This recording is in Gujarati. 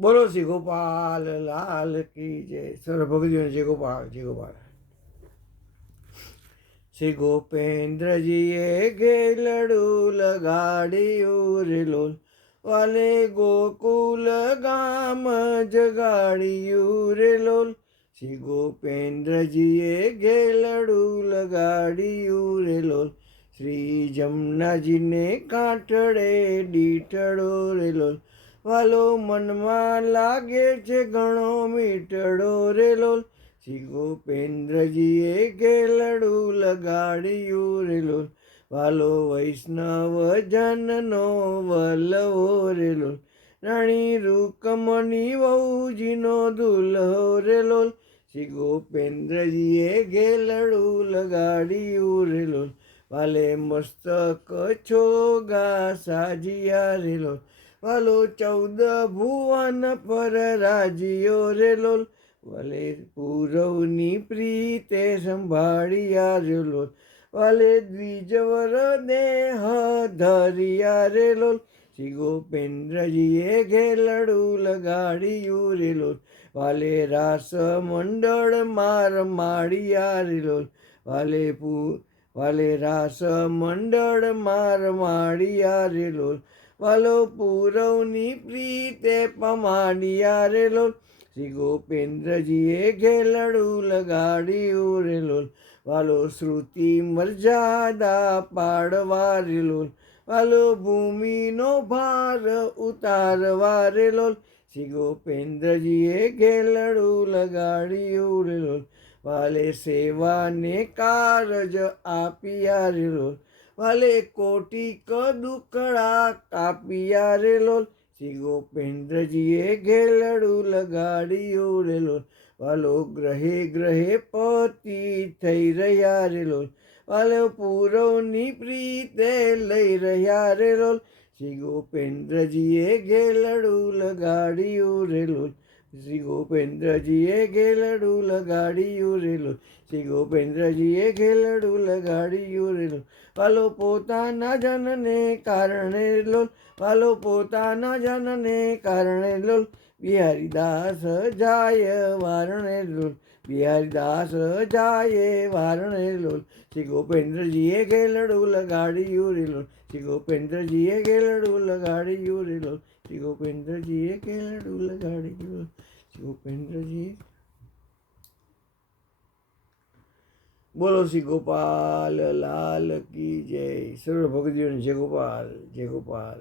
બોલો શ્રી ગોપાલ, લાલ કી જય. સર ભગતીઓને જય ગોપાલ જય ગોપાલ. શ્રી ગોપેન્દ્રજીએ ઘેલડું લગાડ્યું રે લોલ. વાલે ગોકુલ ગામ જગાડ્યું રે લોલ. શ્રી ગોપેન્દ્રજીએ ઘેલડું લગાડ્યું રે લોલ. શ્રી જમનાજીને કાંઠડે દીઠડો રે લોલ. વાલો મનમાં લાગે છે ઘણો મીઠડો રે લોલ. શ્રી ગોપેન્દ્રજીએ ગેલડું લગાડ્યું રે લોલ. વાલો વૈષ્ણવ જનનો વલ્લવો રે લોલ. રાણી રૂકમણી વહુજીનો દુલ્હો રે લોલ. શ્રી ગોપેન્દ્રજીએ ગેલડું લગાડ્યું રે લોલ. વાલે મસ્તક છોગા સાજિયા રે લોલ. વાલો ચૌદ ભુવન પર રાજીઓ રે લોલ. વાલે પૂરવની પ્રીતે સંભાળિયા રે લોલ. વાલે દ્વિજવર દેહ ધરિયા રે લોલ. શ્રી ગોપેન્દ્રજીએ ઘેલડું લગાડ્યું રે લોલ. વાલે રાસ મંડળ માર માળિયા રે લોલ. વાલે પૂ વાલે રાસ મંડળ માર માળિયા રે લોલ. વાલો પૂરવની પ્રીતે પમાડિયા રે લોલ. શ્રી ગોપેન્દ્રજીએ ઘેલડું લગાડ્યું રે લોલ. વાલો શ્રુતિ મર્યાદા પાડવા રે લોલ. વાલો ભૂમિનો ભાર ઉતારવા રે લોલ. શ્રી ગોપેન્દ્રજીએ ઘેલડું લગાડ્યું રે લોલ. વાલે સેવાને કારજ આપ્યા રે લોલ. વાલે કોટી દુકડા કાપિયા રે લોલ. શ્રી ગોપેન્દ્રજીએ ઘેલડું લગાડ્યું રે લોલ. વાલો ગ્રહે ગ્રહે પતિ થઈ રહ્યા રે લોલ. વાલો પૂરવની પ્રીતે લઈ રહ્યા રે લોલ. શ્રી ગોપેન્દ્રજીએ ઘેલડું લગાડ્યું રે લોલ. શ્રી ગોપેન્દ્રજીએ ઘેલડું લગાડ્યું રેલું. શ્રી ગોપેન્દ્રજીએ ઘેલડું લગાડ્યું રેલું. વાલો પોતાના જનને કારણે લોલ. વાલો પોતાના જનને કારણે લોલ. બિહારીદાસ જાય વારણે લોલ. બિહારીદાસ જાય વારણે લોલ શ્રી ગોપેન્દ્રજીએ ઘેલડું લગાડ્યું રે લોલ શ્રી ગોપેન્દ્રજીએ ઘેલડું લગાડ્યું રે લોલ શ્રી ગોપેન્દ્રજીએ ઘેલડું લગાડ્યું શ્રી ગોપેન્દ્રજીએ બોલો શ્રી ગોપાલ લાલ કી જય. સર્વ ભગતીઓને જય ગોપાલ જય ગોપાલ.